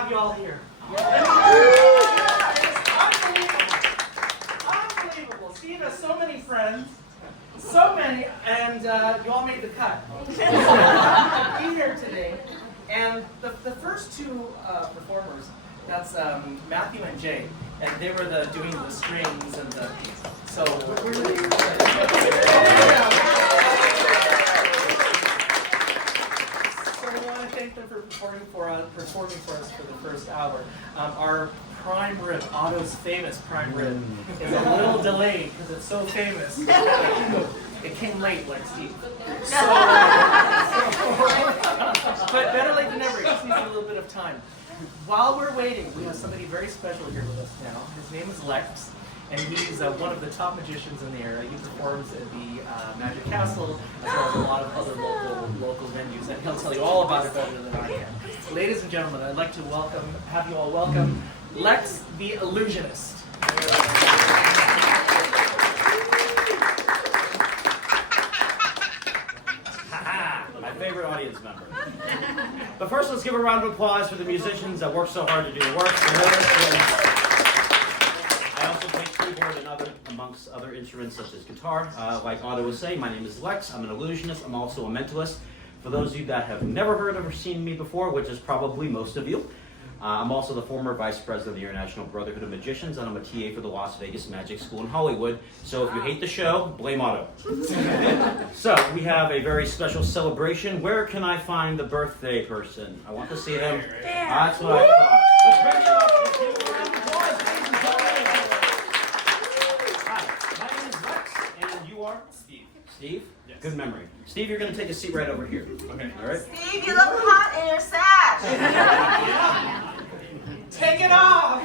have you all here. Unbelievable. Steve has so many friends, so many, and you all made the cut. Be here today. And the first two performers, that's Matthew and Jay, and they were doing the strings and the. So we're thank them for performing for us for the first hour. Our prime rib, Otto's famous prime rib, is a little delayed because it's so famous. It came late, like Steve. But better late than never. It just needs a little bit of time. While we're waiting, we have somebody very special here with us now. His name is Lex, and he's one of the top magicians in the area. He performs at the Magic Castle, as well as a lot of other local venues, and he'll tell you all about it better than I can. Ladies and gentlemen, I'd like to have you all welcome Lex the Illusionist. My favorite audience member. But first, let's give a round of applause for the musicians that work so hard to do the work. I also play keyboard and amongst other instruments such as guitar. Like Otto was saying, my name is Lex. I'm an illusionist. I'm also a mentalist. For those of you that have never heard of or seen me before, which is probably most of you, I'm also the former vice president of the International Brotherhood of Magicians, and I'm a TA for the Las Vegas Magic School in Hollywood. So if you hate the show, blame Otto. So we have a very special celebration. Where can I find the birthday person? I want to see them. That's what I thought. Let's bring them up. Let's give them a round of applause, ladies and gentlemen. Hi, my name is Lex, and you are? Steve. Steve? Yes. Good memory. Steve, you're going to take a seat right over here. Okay. All right? Steve, you look hot in your sash. Take it off!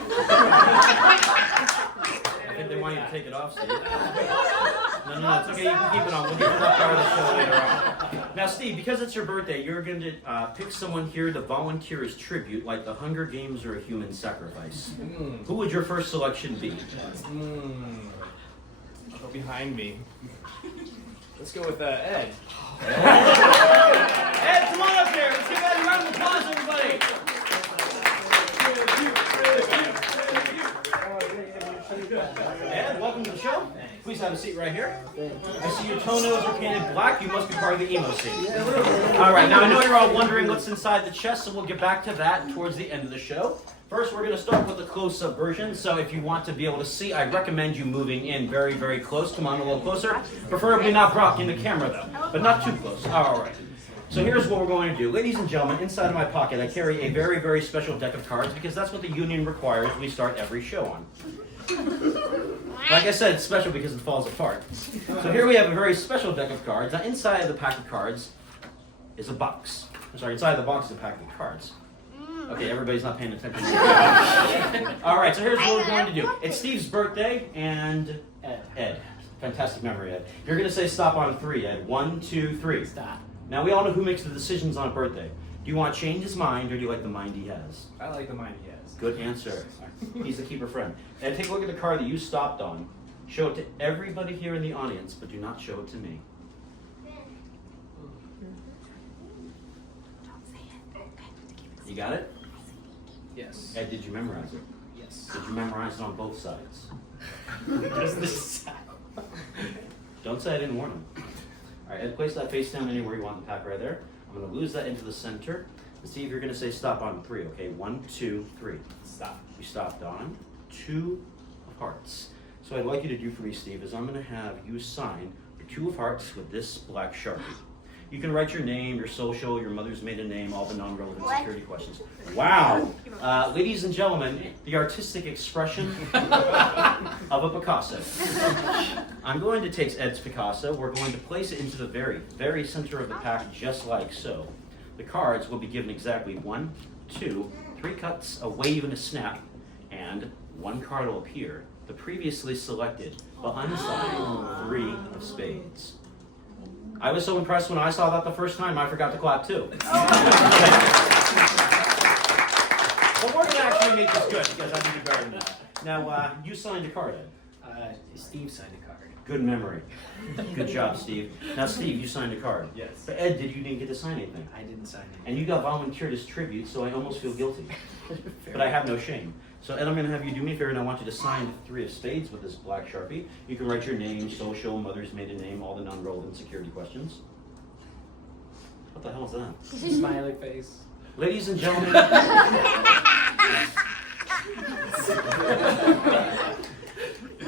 I think they want you to take it off, Steve. No, it's okay. You can keep it on. We'll get to that part of the show later on. Now, Steve, because it's your birthday, you're going to pick someone here to volunteer as tribute, like the Hunger Games or a human sacrifice. Who would your first selection be? I'll go behind me. Let's go with Ed. Ed, come on up here. Let's give Ed a round of applause, everybody. Ed, welcome to the show. Please have a seat right here. I see your toenails are painted black. You must be part of the emo scene. All right, now I know you're all wondering what's inside the chest, so we'll get back to that towards the end of the show. First, we're going to start with the close-up version, so if you want to be able to see, I recommend you moving in very, very close. Come on, a little closer. Preferably not blocking the camera, though, but not too close. All right. So here's what we're going to do. Ladies and gentlemen, inside of my pocket, I carry a very, very special deck of cards because that's what the union requires we start every show on. Like I said, it's special because it falls apart. So here we have a very special deck of cards. Now, inside of the pack of cards is a box. I'm sorry, inside of the box is a pack of cards. Okay, everybody's not paying attention. All right, so here's what we're going to do. It's Steve's birthday, and Ed. Fantastic memory, Ed. You're going to say stop on 3, Ed. 1, 2, 3. Stop. Now, we all know who makes the decisions on a birthday. Do you want to change his mind, or do you like the mind he has? I like the mind he has. Good answer. He's the keeper friend. And take a look at the card that you stopped on. Show it to everybody here in the audience, but do not show it to me. You got it? Yes. Ed, did you memorize it? Yes. Did you memorize it on both sides? Just this side. Don't say I didn't warn him. All right, Ed, place that face down anywhere you want the pack right there. I'm going to lose that into the center. And see if you're going to say stop on 3, okay? 1, 2, 3. Stop. You stopped on 2 of hearts. So what I'd like you to do for me, Steve, is I'm going to have you sign the 2 of hearts with this black Sharpie. You can write your name, your social, your mother's maiden name, all the non-relevant security questions. Wow! Ladies and gentlemen, the artistic expression of a Picasso. I'm going to take Ed's Picasso. We're going to place it into the very, very center of the pack, just like so. The cards will be given exactly 1, 2, 3 cuts, a wave, and a snap, and 1 card will appear, the previously selected, but unsigned 3 of spades. I was so impressed when I saw that the first time, I forgot to clap too. But we're going to actually make this good, because I can do better than that. Now, you signed a card, Ed. Steve signed a card. Good memory. Good job, Steve. Now, Steve, you signed a card. Yes. But Ed, you didn't get to sign anything. I didn't sign it. And you got volunteered as tribute, so I almost feel guilty. But I have no shame. So Ed, I'm going to have you do me a favor, and I want you to sign the 3 of spades with this black Sharpie. You can write your name, social, mother's maiden name, all the non-relevant security questions. What the hell is that? Smiley face. Ladies and gentlemen,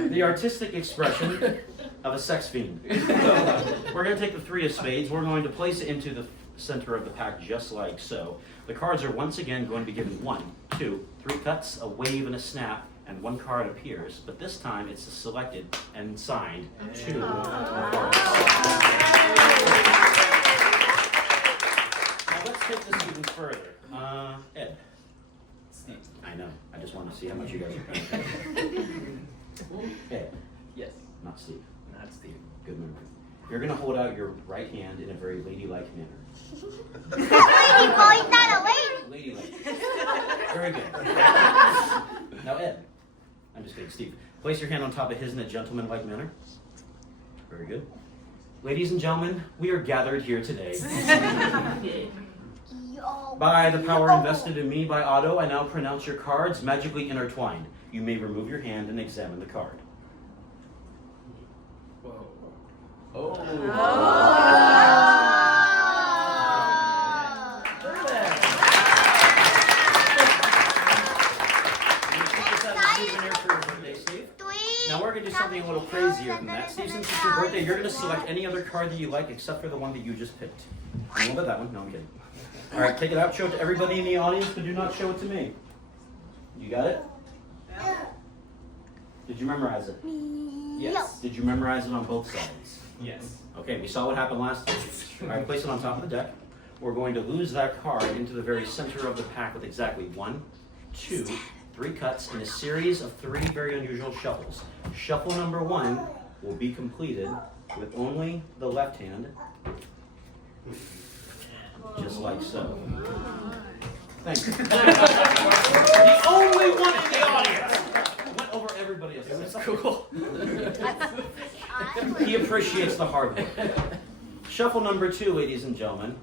the artistic expression of a sex fiend. We're going to take the 3 of spades. We're going to place it into the center of the pack just like so. The cards are once again going to be given 1, 2, 3 cuts, a wave, and a snap, and 1 card appears. But this time it's selected and signed 2 cards. Now let's take this even further. Ed. Steve. I know. I just want to see how much you guys are paying. Ed. Yes. Not Steve. Not Steve. Good memory. You're going to hold out your right hand in a very ladylike manner. Wait, you calling that a lady? Ladylike. Very good. Now, Ed. I'm just kidding. Steve. Place your hand on top of his in a gentlemanlike manner. Very good. Ladies and gentlemen, we are gathered here today. By the power invested in me by Otto, I now pronounce your cards magically intertwined. You may remove your hand and examine the card. Whoa. Oh. Now we're going to do something a little crazier than that. Steve, since it's your birthday, you're going to select any other card that you like except for the one that you just picked. I won't bet that one. No, I'm kidding. All right, take it out. Show it to everybody in the audience, but do not show it to me. You got it? Did you memorize it? Yes. Did you memorize it on both sides? Yes. Okay, we saw what happened last time. All right, place it on top of the deck. We're going to lose that card into the very center of the pack with exactly 1, 2, 3 cuts in a series of 3 very unusual shuffles. Shuffle number 1 will be completed with only the left hand, just like so. Thank you. The only one in the audience went over everybody else. That's cool. He appreciates the hard work. Shuffle number 2, ladies and gentlemen,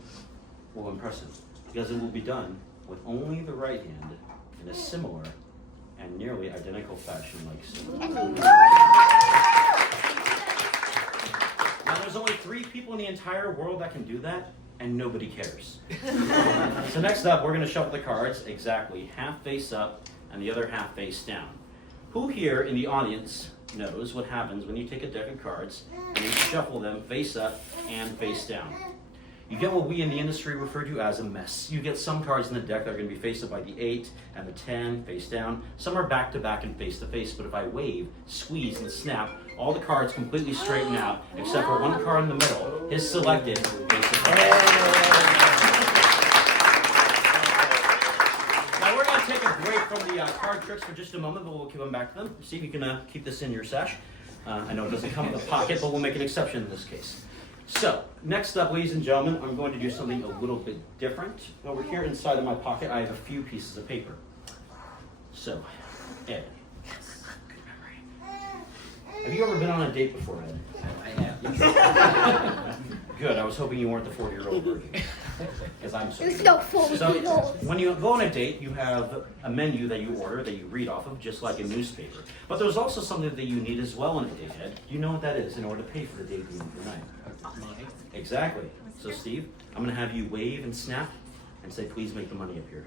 will impress him because it will be done with only the right hand in a similar and nearly identical fashion like so. Now there's only 3 people in the entire world that can do that, and nobody cares. So next up, we're going to shuffle the cards exactly half face up and the other half face down. Who here in the audience knows what happens when you take a deck of cards and you shuffle them face up and face down? You get what we in the industry refer to as a mess. You get some cards in the deck that are going to be face up by the 8 and the 10, face down. Some are back to back and face to face, but if I wave, squeeze, and snap, all the cards completely straighten out, except for 1 card in the middle, is selected face to face. Now we're going to take a break from the card tricks for just a moment, but we'll give them back to them. See if you can keep this in your sash. I know it doesn't come with a pocket, but we'll make an exception in this case. So, next up, ladies and gentlemen, I'm going to do something a little bit different. Over here inside of my pocket, I have a few pieces of paper. So, Ed. Good memory. Have you ever been on a date before, Ed? I have. Good, I was hoping you weren't the 40-year-old version. Because I'm so. There's no 40 So, people. when you go on a date, you have a menu that you order, that you read off of, just like a newspaper. But there's also something that you need as well on a date, Ed. You know what that is in order to pay for the date at the end of the night. Money. Exactly. So, Steve, I'm going to have you wave and snap and say, please make the money appear.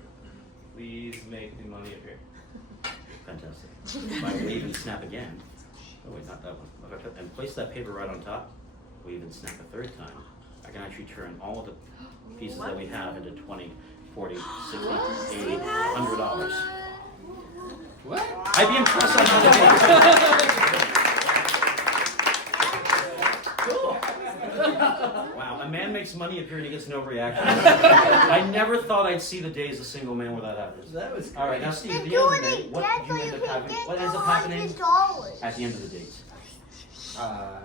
Please make the money appear. Fantastic. If I wave and snap again, oh wait, not that one. And place that paper right on top, wave and snap a 3rd time, I can actually turn all of the pieces that we have into 20, 40, 60, $80, $100. What? I'd be impressed on how Wow, a man makes money appear and he gets no reaction. I never thought I'd see the day as a single man where that happens. That was All right, now Steve, at the Do end of the it day, what again do so you you end up can having? get What the ends up happening $100. at the end of the date? well,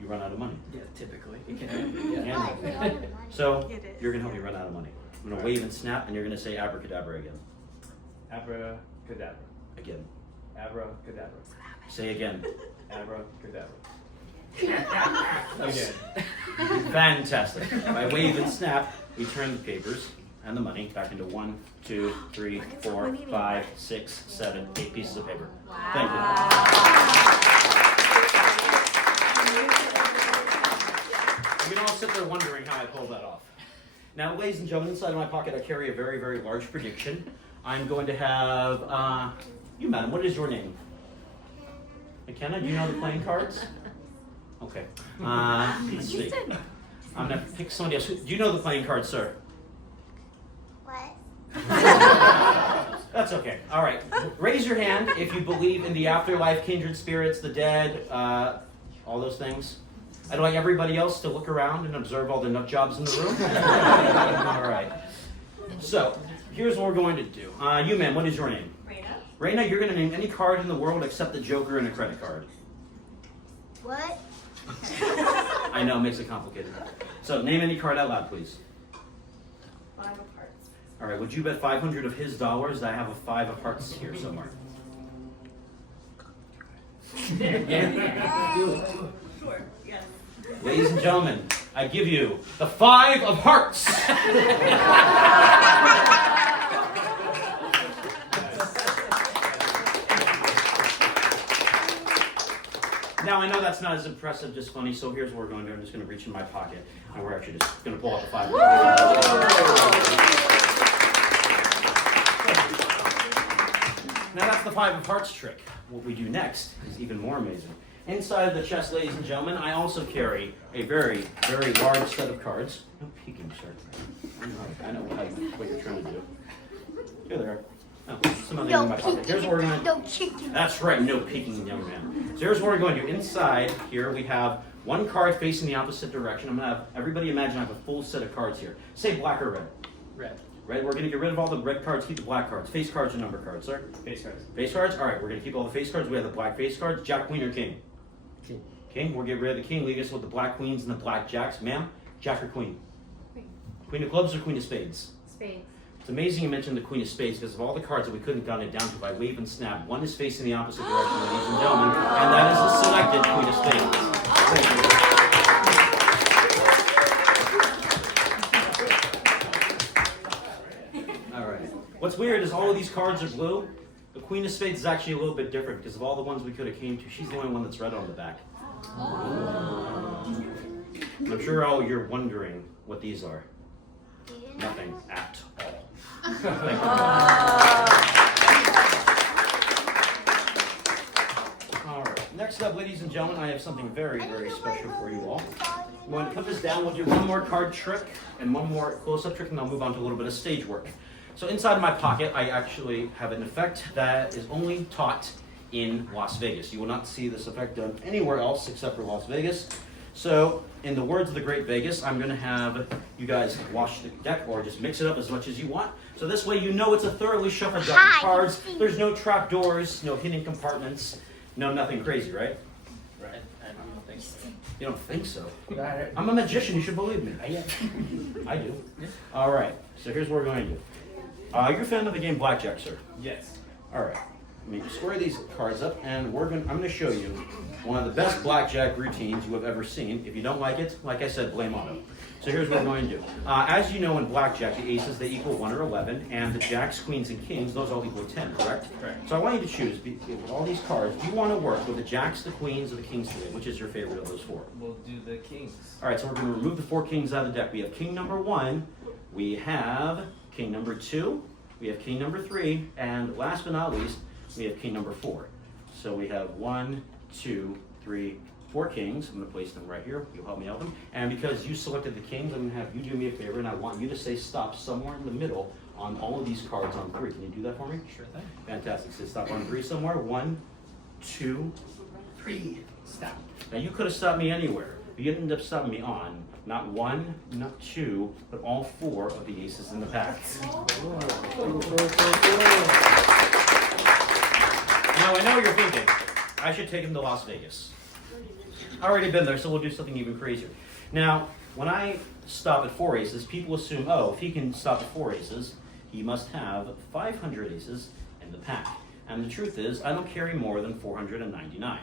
You run out of money. yeah, typically. It can happen. Yeah. So you're gonna help me run out of money. I'm gonna wave and snap, and you're gonna say abracadabra again. Abracadabra. Again. Abracadabra. Say again. Abracadabra. Again. Fantastic. By wave and snap, we turn the papers and the money back into 1, 2, 3, 4, 5, 6, 7, 8 pieces of paper. Thank you. You can all sit there wondering how I pulled that off. Now, ladies and gentlemen, inside of my pocket I carry a very, very large prediction. I'm going to have, you madam, what is your name? McKenna, do you know the playing cards? Okay. Let's see. I'm going to pick somebody else. Do you know the playing cards, sir? What? That's okay. All right. Raise your hand if you believe in the afterlife, kindred spirits, the dead, all those things. I'd like everybody else to look around and observe all the nut jobs in the room. All right. So, here's what we're going to do. You, ma'am, what is your name? Raina. Raina, you're going to name any card in the world except the Joker and a credit card. What? I know, it makes it complicated. So, name any card out loud, please. 5 of hearts. All right, would you bet 500 of his dollars that I have a 5 of hearts here somewhere? Sure. Yes. Ladies and gentlemen, I give you the 5 of hearts. Now, I know that's not as impressive, just funny, so here's what we're going to do. I'm just going to reach in my pocket, and we're actually just going to pull out the 5 of hearts. Now, that's the 5 of hearts trick. What we do next is even more amazing. Inside of the chest, ladies and gentlemen, I also carry a very, very large set of cards. No peeking, sir. I know what you're trying to do. Here they are. Oh, some other in my pocket. Here's what we're going to do. No chicken. That's right, no peeking, young man. So here's what we're going to do. Inside here, we have one card facing the opposite direction. I'm going to have everybody imagine I have a full set of cards here. Say black or red. Red. Red, we're going to get rid of all the red cards, keep the black cards. Face cards or number cards, sir? Face cards. Face cards? All right, we're going to keep all the face cards. We have the black face cards. Jack, queen, or king? King. King, we'll get rid of the king. Leave us with the black queens and the black jacks. Ma'am, jack or queen? Queen. Queen of clubs or queen of spades? Spades. It's amazing you mentioned the queen of spades because of all the cards that we couldn't have gotten it down to by wave and snap. One is facing the opposite direction, ladies and gentlemen, and that is the selected queen of spades. Thank you. All right. What's weird is all of these cards are blue. The queen of spades is actually a little bit different because of all the ones we could have came to. She's the only one that's red on the back. I'm sure all you're wondering what these are. Nothing at all. Thank you. All right. Next up, ladies and gentlemen, I have something very, very special for you all. I'm going to put this down. We'll do one more card trick and one more close-up trick, and I'll move on to a little bit of stage work. So inside of my pocket, I actually have an effect that is only taught in Las Vegas. You will not see this effect done anywhere else except for Las Vegas. So, in the words of the great Vegas, I'm going to have you guys wash the deck or just mix it up as much as you want. So this way you know it's a thoroughly shuffled deck of cards. There's no trap doors, no hidden compartments, no nothing crazy, right? Right. I don't think so. You don't think so? I'm a magician, you should believe me. I do. All right, so here's what we're going to do. You're a fan of the game Blackjack, sir? Yes. All right. Let me square these cards up, and I'm going to show you one of the best blackjack routines you have ever seen. If you don't like it, like I said, blame Otto. So here's what we're going to do. As you know, in blackjack, the aces, they equal 1 or 11, and the jacks, queens, and kings, those all equal 10, correct? Correct. So I want you to choose, with all these cards, do you want to work with the jacks, the queens, or the kings today? Which is your favorite of those 4? We'll do the kings. All right, so we're going to remove the 4 kings out of the deck. We have king number 1, we have king number 2, we have king number 3, and last but not least, we have king number 4. So we have 1, 2, 3, 4 kings. I'm going to place them right here. You'll help me out with them. And because you selected the kings, I'm going to have you do me a favor, and I want you to say stop somewhere in the middle on all of these cards on 3. Can you do that for me? Sure thing. Fantastic. Say stop on 3 somewhere. 1, 2, 3. Stop. Now you could have stopped me anywhere, but you ended up stopping me on not 1, not 2, but all 4 of the aces in the pack. Now, I know you're thinking, I should take him to Las Vegas. I've already been there, so we'll do something even crazier. Now, when I stop at 4 aces, people assume, oh, if he can stop at 4 aces, he must have 500 aces in the pack. And the truth is, I don't carry more than 499.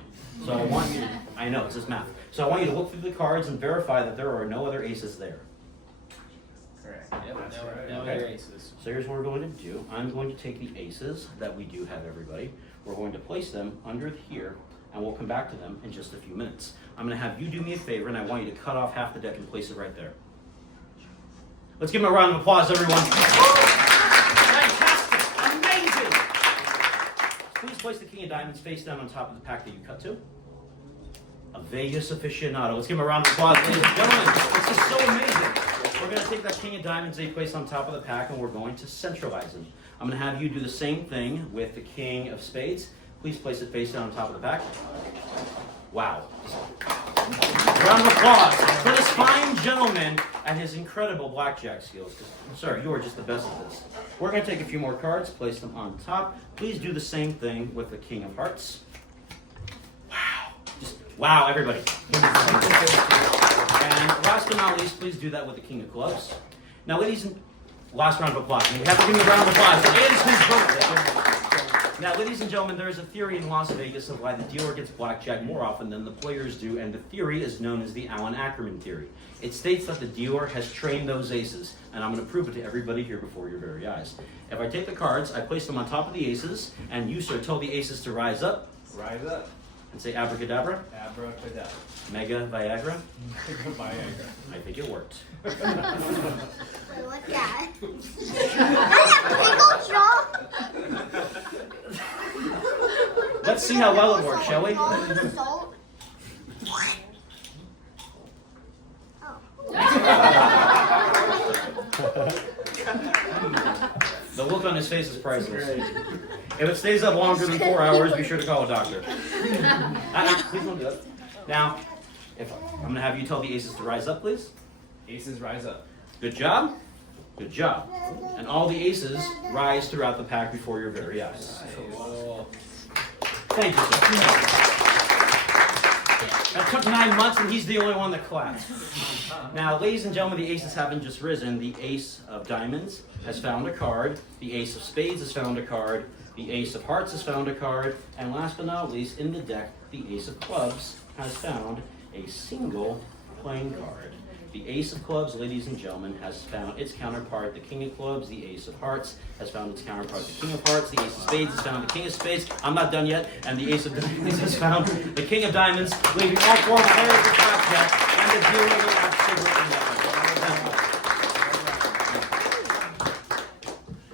So I want you to, I know, it's just math. So I want you to look through the cards and verify that there are no other aces there. Correct. Yep. No Okay. other aces. So here's what we're going to do. I'm going to take the aces that we do have, everybody. We're going to place them under here, and we'll come back to them in just a few minutes. I'm going to have you do me a favor, and I want you to cut off half the deck and place it right there. Let's give him a round of applause, everyone. Fantastic! Amazing! Please place the king of diamonds face down on top of the pack that you cut to. A Vegas aficionado. Let's give him a round of applause, ladies and gentlemen. This is so amazing. We're going to take that king of diamonds that you placed on top of the pack, and we're going to centralize him. I'm going to have you do the same thing with the king of spades. Please place it face down on top of the pack. Wow. Round of applause for this fine gentleman and his incredible blackjack skills. Sir, you are just the best at this. We're going to take a few more cards, place them on top. Please do the same thing with the king of hearts. Wow. Just wow, everybody. And last but not least, please do that with the king of clubs. Now, ladies and last round of applause. We have to give him a round of applause. It is his birthday. Now, ladies and gentlemen, there is a theory in Las Vegas of why the dealer gets blackjack more often than the players do, and the theory is known as the Alan Ackerman theory. It states that the dealer has trained those aces, and I'm going to prove it to everybody here before your very eyes. If I take the cards, I place them on top of the aces, and you, sir, tell the aces to rise up. Rise up. And say abracadabra. Abracadabra. Mega Viagra. Viagra. I think it worked. Wait, what's that? Pickle jaw? Let's see how well it works, shall we? Salt? The look on his face is priceless. If it stays up longer than 4 hours, be sure to call a doctor. Please don't do that. Now, I'm going to have you tell the aces to rise up, please. Aces rise up. Good job. Good job. And all the aces rise throughout the pack before your very eyes. Thank you, sir. That took 9 months, and he's the only one that clapped. Now, ladies and gentlemen, the aces haven't just risen. The ace of diamonds has found a card. The ace of spades has found a card. The ace of hearts has found a card. And last but not least, in the deck, the ace of clubs has found a single playing card. The ace of clubs, ladies and gentlemen, has found its counterpart. The king of clubs, the ace of hearts, has found its counterpart. The king of hearts, the ace of spades, has found the king of spades. I'm not done yet. And the ace of diamonds has found the king of diamonds, leaving all 4 players with blackjack and the dealer will have cigarette in that.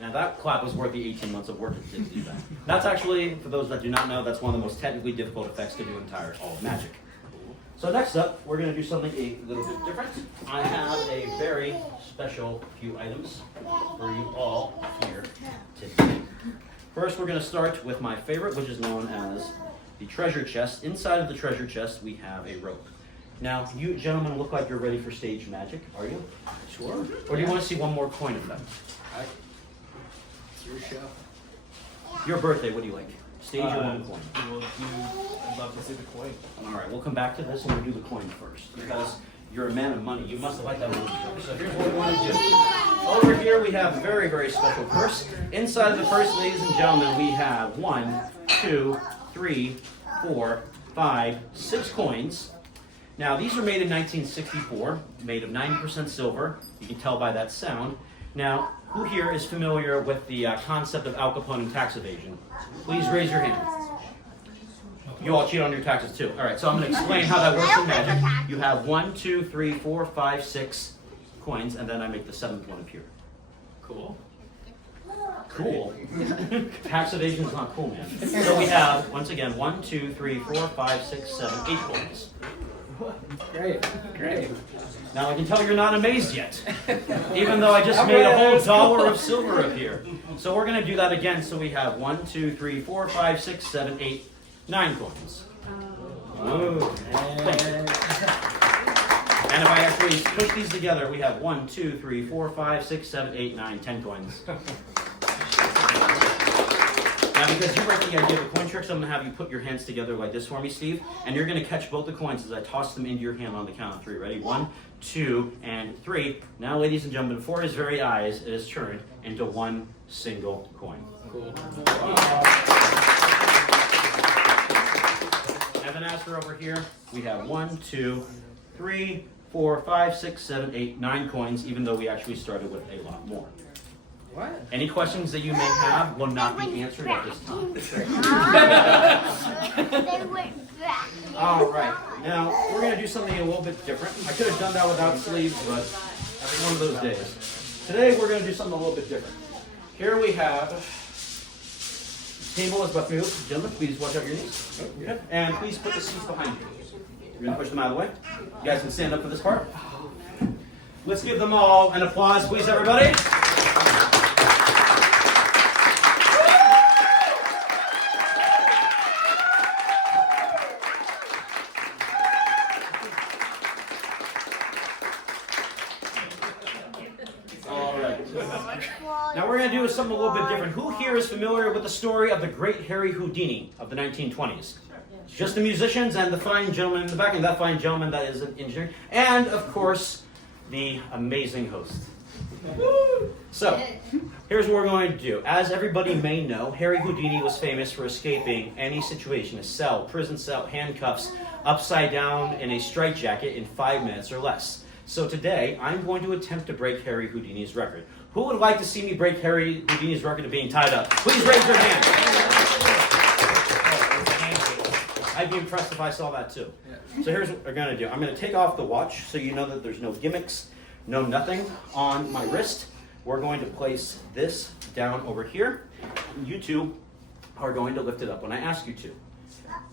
Now that clap was worth the 18 months of work it did to do that. That's actually, for those that do not know, that's one of the most technically difficult effects to do in all of Magic. So next up, we're going to do something a little bit different. I have a very special few items for you all here today. First, we're going to start with my favorite, which is known as the treasure chest. Inside of the treasure chest, we have a rope. Now, you gentlemen look like you're ready for stage magic, are you? Sure. Or do you want to see one more coin effect? It's your show. Your birthday, what do you like? Stage or one coin? I'd love to see the coin. All right, we'll come back to this and we'll do the coin first. Because you're a man of money. You must have liked that movie. So here's what we want to do. Over here we have a very, very special purse. Inside of the purse, ladies and gentlemen, we have 1, 2, 3, 4, 5, 6 coins. Now, these were made in 1964, made of 90% silver. You can tell by that sound. Now, who here is familiar with the concept of Al Capone and tax evasion? Please raise your hand. You all cheat on your taxes too. All right, so I'm going to explain how that works in Magic. You have 1, 2, 3, 4, 5, 6 coins, and then I make the 7th one appear. Cool. Cool. Tax evasion is not cool, man. So we have, once again, 1, 2, 3, 4, 5, 6, 7, 8 coins. Great. Great. Now I can tell you're not amazed yet, even though I just made a whole dollar of silver appear. So we're going to do that again. So we have 1, 2, 3, 4, 5, 6, 7, 8, 9 coins. Ooh. And if I actually push these together, we have 1, 2, 3, 4, 5, 6, 7, 8, 9, 10 coins. Now Now, because you were the idea of the coin tricks, I'm going to have you put your hands together like this for me, Steve. And you're going to catch both the coins as I toss them into your hand on the count of 3. Ready? 1, 2, and 3. Now, ladies and gentlemen, before his very eyes, it is turned into one single coin. Cool. And then as for over here, we have 1, 2, 3, 4, 5, 6, 7, 8, 9 coins, even though we actually started with a lot more. What? Any questions that you may have will not be answered at this time. They went back. All right. Now, we're going to do something a little bit different. I could have done that without sleeves, but it's one of those days. Today, we're going to do something a little bit different. Here we have table is left me. Gentlemen, please watch out your knees. Okay. And please put the seats behind you. We're going to push them out of the way. You guys can stand up for this part. Let's give them all an applause, please, everybody. Now we're going to do something a little bit different. Who here is familiar with the story of the great Harry Houdini of the 1920s? Just the musicians and the fine gentleman in the back, and that fine gentleman that is an engineer, and of course, the amazing host. So, here's what we're going to do. As everybody may know, Harry Houdini was famous for escaping any situation, a cell, prison cell, handcuffs, upside down in a straitjacket in 5 minutes or less. So today, I'm going to attempt to break Harry Houdini's record. Who would like to see me break Harry Houdini's record of being tied up? Please raise your hand. I'd be impressed if I saw that too. So here's what we're going to do. I'm going to take off the watch so you know that there's no gimmicks, no nothing on my wrist. We're going to place this down over here. You two are going to lift it up when I ask you to.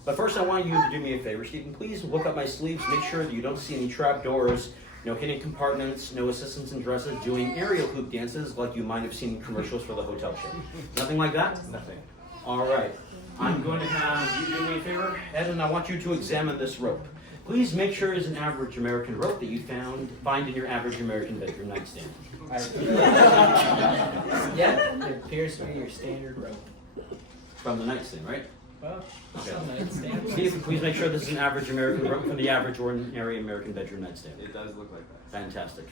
But first I want you to do me a favor, Stephen. Please look up my sleeves. Make sure that you don't see any trap doors, no hidden compartments, no assistants in dresses doing aerial hoop dances like you might have seen in commercials for the hotel show. Nothing like that? Nothing. All right. I'm going to have you do me a favor, Ed, and I want you to examine this rope. Please make sure it is an average American rope that you find in your average American bedroom nightstand. Yeah, it appears to be your standard rope. From the nightstand, right? Well, Okay. some nightstand. Steve, please make sure this is an average American rope from the average ordinary American bedroom nightstand. It does look like that. Fantastic.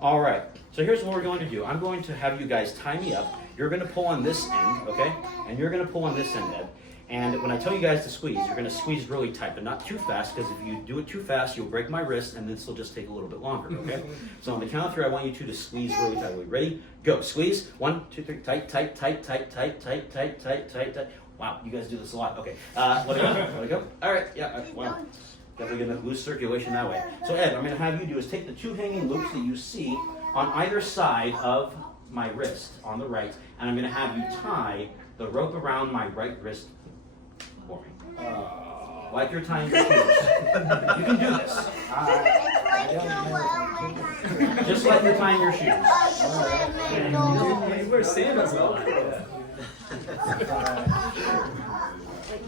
All right. So here's what we're going to do. I'm going to have you guys tie me up. You're going to pull on this end, okay? And you're going to pull on this end, Ed. And when I tell you guys to squeeze, you're going to squeeze really tight, but not too fast, because if you do it too fast, you'll break my wrist, and this will just take a little bit longer, okay? So on the count of 3, I want you two to squeeze really tightly. Ready? Go. Squeeze. 1, 2, 3. Tight, tight, tight, tight, tight, tight, tight, tight, tight, tight. Wow, you guys do this a lot. Okay. Let it go. Let it go. All right. Yeah. Wow. Definitely going to lose circulation that way. So Ed, I'm going to have you do is take the 2 hanging loops that you see on either side of my wrist on the right, and I'm going to have you tie the rope around my right wrist for me. Like you're tying your shoes. You can do this. Just like you're tying your shoes. You wear sandals a lot.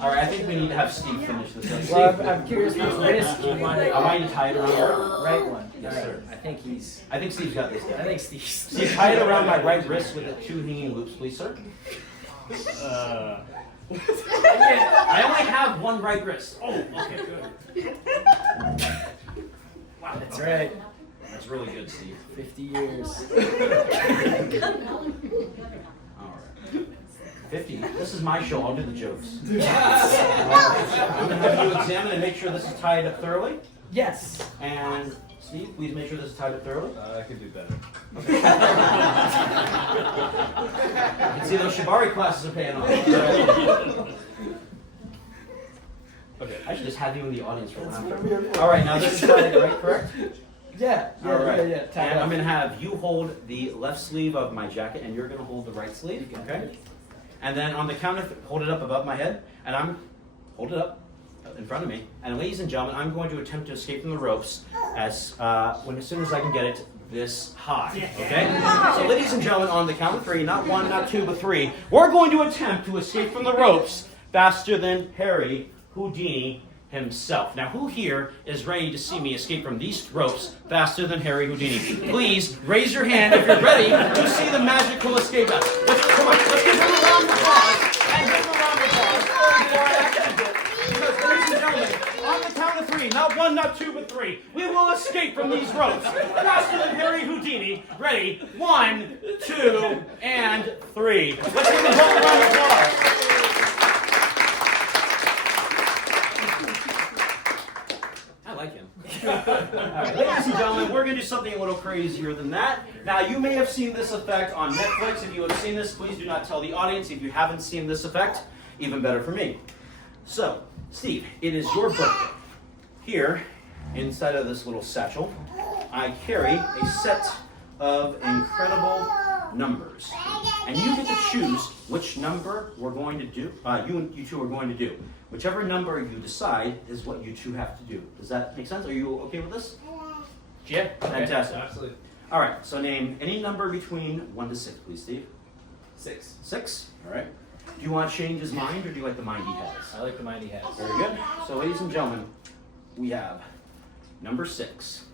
All right, I think we need to have Steve finish this up. Well, Steve, I'm curious which wrist you want I want you to tie it around your right one. Yes, All right. sir. I think Steve's got this I down. think Steve. Steve, tie it around my right wrist with the 2 hanging loops, please, sir. I only have 1 right wrist. Oh, okay, good. Wow, That's right. That's really good, Steve. 50 years. All right. 50. This is my show. I'll do the jokes. I'm going to have you examine and make sure this is tied up thoroughly. Yes. And Steve, please make sure this is tied up thoroughly. I can do better. Okay. You can see those Shibari classes are paying off. Okay, I should just have you in the audience for one. All right, now this is tied, right? Correct? Yeah. All right. Yeah. And I'm going to have you hold the left sleeve of my jacket, and you're going to hold the right sleeve. Okay. And then on the count of, hold it up above my head, and hold it up in front of me. And ladies and gentlemen, I'm going to attempt to escape from the ropes as soon as I can get it this high. Okay? So ladies and gentlemen, on the count of 3, not 1, not 2, but 3, we're going to attempt to escape from the ropes faster than Harry Houdini himself. Now, who here is ready to see me escape from these ropes faster than Harry Houdini? Please raise your hand if you're ready to see the magical escape. Come on, let's give him a round of applause. not two, but three. We will escape from these ropes. Faster than Harry Houdini. Ready? 1, 2, and 3. Let's give them both a round of applause. I like him. All right, ladies and gentlemen, we're going to do something a little crazier than that. Now, you may have seen this effect on Netflix. If you have seen this, please do not tell the audience. If you haven't seen this effect, even better for me. So, Steve, it is your birthday. Here, inside of this little satchel, I carry a set of incredible numbers. And you get to choose which number we're going to do, you two are going to do. Whichever number you decide is what you two have to do. Does that make sense? Are you okay with this? Yeah. Fantastic. Okay, absolutely. All right, so name any number between 1 to 6, please, Steve. 6. 6? All right. Do you want to change his mind, or do you like the mind he has? I like the mind he has. Very good. So, ladies and gentlemen, we have number 6.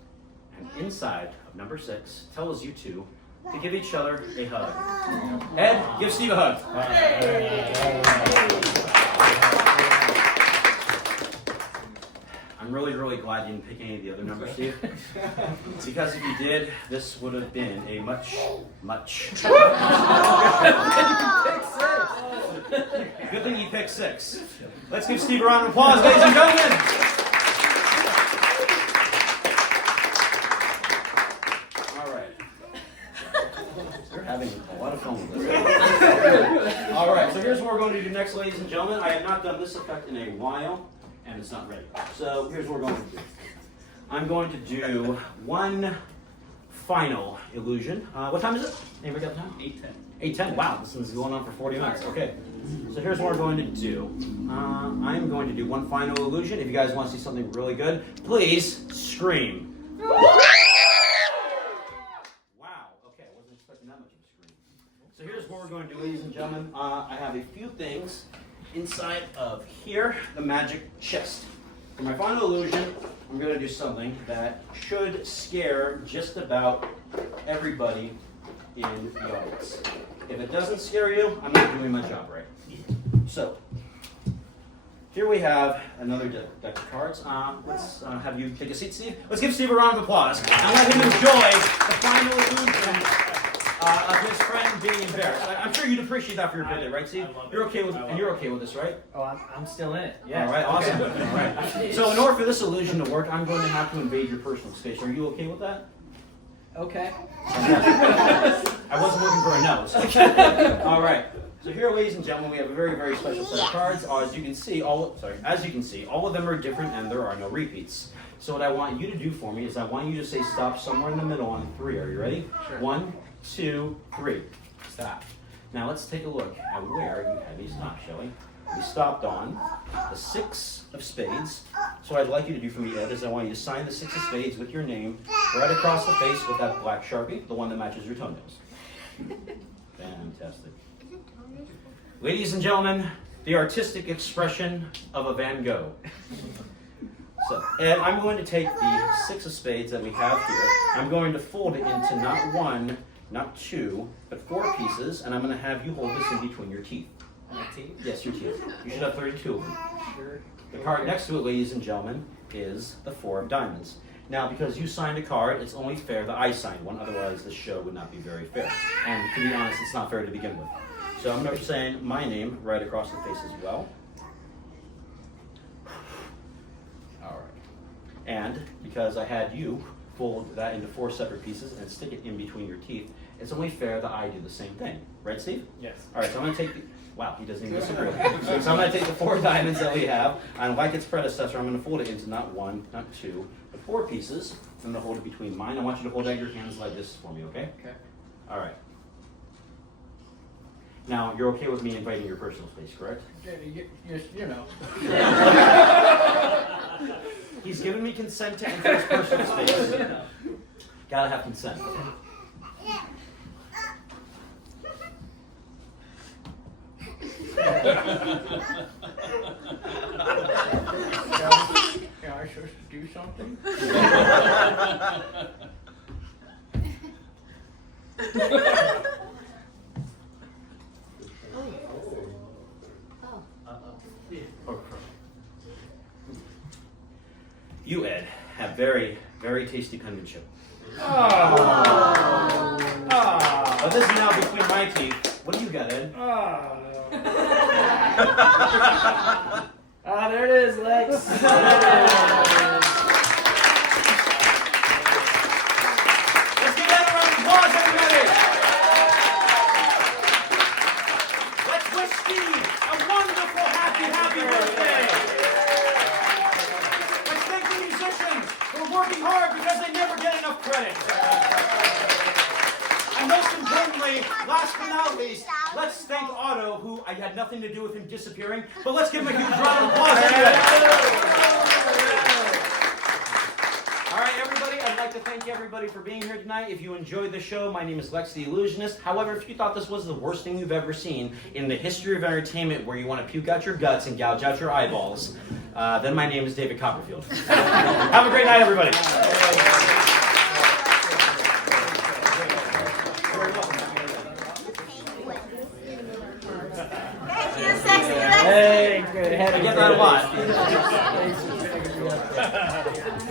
And inside of number 6 tells you two to give each other a hug. Ed, give Steve a hug. I'm really, really glad you didn't pick any of the other numbers, Steve. Because if you did, this would have been a much good thing you picked 6. Let's give Steve a round of applause, ladies and gentlemen. All right. You're having a lot of fun with this. All right, so here's what we're going to do next, ladies and gentlemen. I have not done this effect in a while, and it's not ready. So here's what we're going to do. I'm going to do one final illusion. What time is it? Anybody got the time? 8:10. 8:10. Wow, this one's going on for 40 minutes. Okay. So here's what we're going to do. I'm going to do one final illusion. If you guys want to see something really good, please scream. Wow. Okay, I wasn't expecting that much of a scream. So here's what we're going to do, ladies and gentlemen. I have a few things inside of here, the magic chest. For my final illusion, I'm going to do something that should scare just about everybody in the audience. If it doesn't scare you, I'm not doing my job right. So, here we have another deck of cards. Let's have you take a seat, Steve. Let's give Steve a round of applause and let him enjoy the final illusion of his friend being embarrassed. I'm sure you'd appreciate that for your birthday, right, Steve? You're okay with, and you're okay with this, right? Oh, I'm still in it. Yeah. All right, awesome. All right. So, in order for this illusion to work, I'm going to have to invade your personal space. Are you okay with that? Okay. I wasn't looking for a no. So. All right. So here, ladies and gentlemen, we have a very, very special set of cards. As you can see, all of them are different, and there are no repeats. So what I want you to do for me is I want you to say stop somewhere in the middle on 3. Are you ready? Sure. 1, 2, 3. Stop. Now let's take a look at where you had me stop, shall we? We stopped on the 6 of spades. So what I'd like you to do for me, Ed, is I want you to sign the 6 of spades with your name right across the face with that black Sharpie, the one that matches your toenails. Fantastic. Ladies and gentlemen, the artistic expression of a Van Gogh. So, Ed, I'm going to take the 6 of spades that we have here. I'm going to fold it into not 1, not 2, but 4 pieces, and I'm going to have you hold this in between your teeth. My teeth? Yes, your teeth. You should have 32 of them. Sure. The card next to it, ladies and gentlemen, is the 4 of diamonds. Now, because you signed a card, it's only fair that I signed one, otherwise this show would not be very fair. And to be honest, it's not fair to begin with. So I'm going to be saying my name right across the face as well. All right. And because I had you fold that into 4 separate pieces and stick it in between your teeth, it's only fair that I do the same thing. Right, Steve? Yes. All right, so I'm going to take the... Wow, he doesn't even disagree. So I'm going to take the 4 diamonds that we have, and like its predecessor, I'm going to fold it into not 1, not 2, but 4 pieces. I'm going to hold it between mine. I want you to hold out your hands like this for me, okay? Okay. All right. Now, you're okay with me invading your personal space, correct? You know. He's given me consent to enter his personal space. Gotta have consent. Am I supposed to do something? You, Ed, have very, very tasty penmanship. But this is now between my teeth. What do you got, Ed? There it is, Lex. Let's give that a round of applause, everybody! Let's wish Steve a wonderful, happy birthday! Let's thank the musicians who are working hard because they never get enough credit. And most importantly, last but not least, let's thank Otto, who I had nothing to do with him disappearing, but let's give him a huge round of applause anyway. All right, everybody, I'd like to thank everybody for being here tonight. If you enjoyed the show, my name is Lex the Illusionist. However, if you thought this was the worst thing you've ever seen in the history of entertainment where you want to puke out your guts and gouge out your eyeballs, then my name is David Copperfield. Have a great night, everybody.